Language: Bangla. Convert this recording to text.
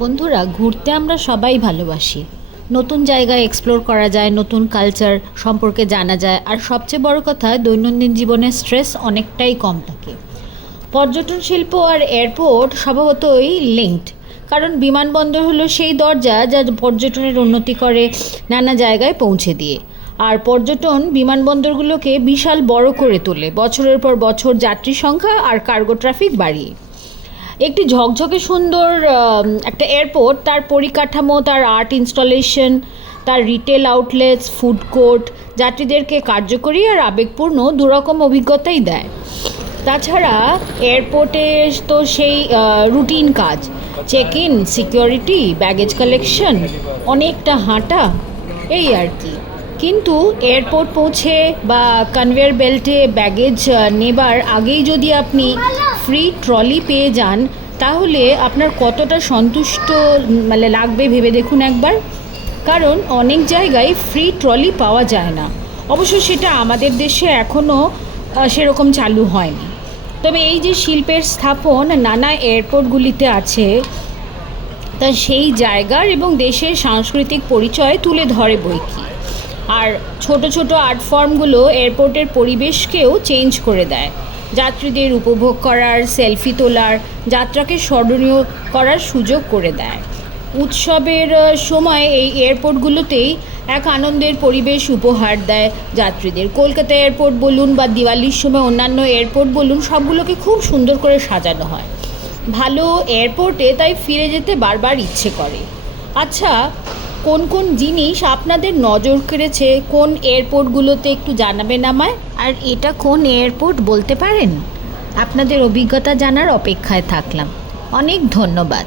বন্ধুরা, ঘুরতে আমরা সবাই ভালোবাসি। নতুন জায়গায় এক্সপ্লোর করা যায়, নতুন কালচার সম্পর্কে জানা যায়, আর সবচেয়ে বড় কথা, দৈনন্দিন জীবনে স্ট্রেস অনেকটাই কম থাকে। পর্যটন শিল্প আর এয়ারপোর্ট স্বভাবতই লিঙ্কড, কারণ বিমানবন্দর হলো সেই দরজা যা পর্যটনের উন্নতি করে নানা জায়গায় পৌঁছে দিয়ে। আর পর্যটন বিমানবন্দরগুলোকে বিশাল বড় করে তোলে, বছরের পর বছর যাত্রী সংখ্যা আর কার্গো ট্রাফিক বাড়িয়ে। একটি ঝকঝকে সুন্দর একটা এয়ারপোর্ট, তার পরিকাঠামো, তার আর্ট ইনস্টলেশন, তার রিটেল আউটলেটস, ফুড কোর্ট যাত্রীদেরকে কার্যকরী আর আবেগপূর্ণ দুরকম অভিজ্ঞতাই দেয়। তাছাড়া এয়ারপোর্টে তো সেই রুটিন কাজ, check in, security, baggage collection, অনেকটা হাঁটা, এই আর কি। কিন্তু এয়ারপোর্ট পৌঁছে বা কনভেয়ার বেল্টে ব্যাগেজ নেবার আগেই যদি আপনি ফ্রি ট্রলি পেয়ে যান, তাহলে আপনার কতটা সন্তুষ্ট লাগবে ভেবে দেখুন একবার। কারণ অনেক জায়গায় ফ্রি ট্রলি পাওয়া যায় না। অবশ্য সেটা আমাদের দেশে এখনও সেরকম চালু হয়নি। তবে এই যে শিল্পের স্থাপন নানা এয়ারপোর্টগুলিতে আছে, তা সেই জায়গার এবং দেশের সাংস্কৃতিক পরিচয় তুলে ধরে বইকি। আর ছোট ছোট আর্ট ফর্মগুলো এয়ারপোর্টের পরিবেশকেও চেঞ্জ করে দেয়, যাত্রীদের উপভোগ করার, সেলফি তোলার, যাত্রাকে স্মরণীয় করার সুযোগ করে দেয়। উৎসবের সময় এই এয়ারপোর্টগুলোতেই এক আনন্দের পরিবেশ উপহার দেয় যাত্রীদের। কলকাতা এয়ারপোর্ট বলুন বা দিওয়ালির সময় অন্যান্য এয়ারপোর্ট বলুন, সবগুলোকে খুব সুন্দর করে সাজানো হয়। ভালো এয়ারপোর্টে তাই ফিরে যেতে বারবার ইচ্ছে করে। আচ্ছা, কোন কোন জিনিস আপনাদের নজর কেড়েছে, কোন এয়ারপোর্টগুলোতে একটু জানাবেন আমায়। আর এটা কোন এয়ারপোর্ট বলতে পারেন? আপনাদের অভিজ্ঞতা জানার অপেক্ষায় থাকলাম। অনেক ধন্যবাদ।